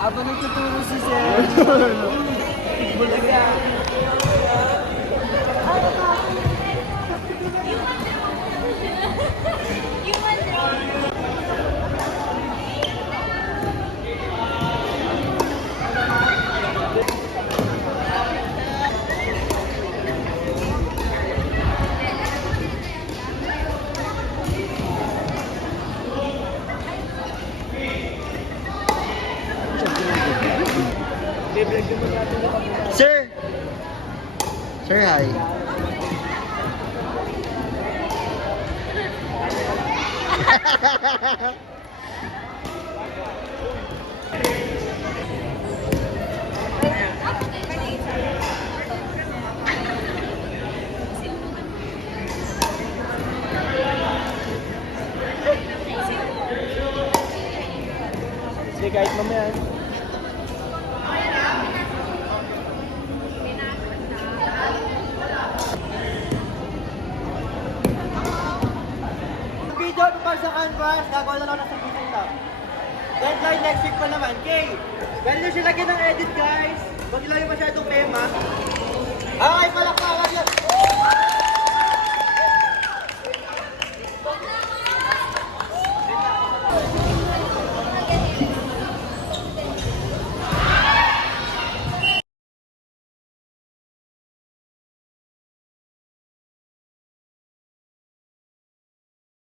Habang nagtuturo si Sir. Bulaga. Sir! Sir, hi. Sige, kahit mamaya. Video pa sa canvas, gagawa na lang ng sabihin ito. Deadline next week pa naman. Okay, pwede nyo siya lagyan ng edit guys. Huwag nyo lang yung masyadong tema. Okay, palakpak!